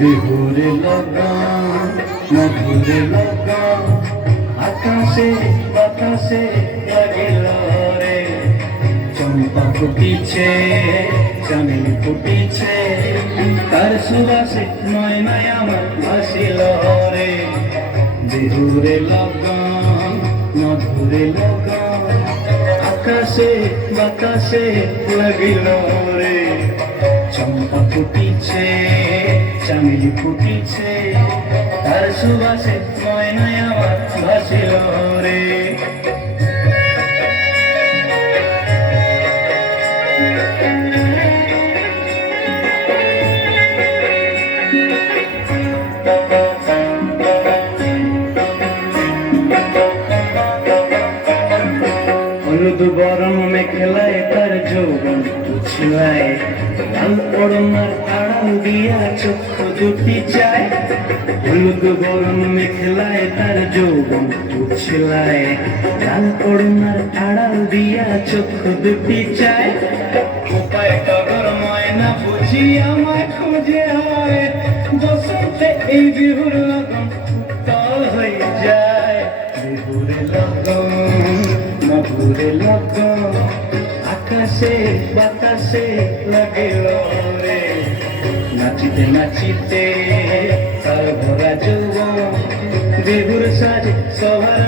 বিহুরে লগন মধুরে লগন আকাশে বাতাসে লাগিল রে চম্পা ফুটিছে চামেলি ফুটিছে তার সুবাসে ময়নায় আমার ভাসিল রে বিহুরে লগন মধুরে লগন আকাশে বাতাসে লাগিল রে চম্পা ফুটিছে চামেলি ফুটিছে তার সুবাসে ময়নায় আমার ভাসিল রে হলুদ বরণ মেখলায় তার যৌবন উছলায় লাল ওড়নার আড়াল দিয়া চক্ষু দুটি চায় হলুদ বরণ মেখলায় তার যৌবন উছলায় লাল ওড়নার আড়াল দিয়া চক্ষু দুটি চায় উপায় টগর ময়না বুঝি আমায় খুঁজে হয় বসন্তে এই বিহুর লগন উত্তল হয়ে যায় বিহুরে লগন মধুরে লগন আকাশে বাতাসে লাগিল রে নাচিতে নাচিতে তার ভরা যৌবন বিহুর সাজে সবার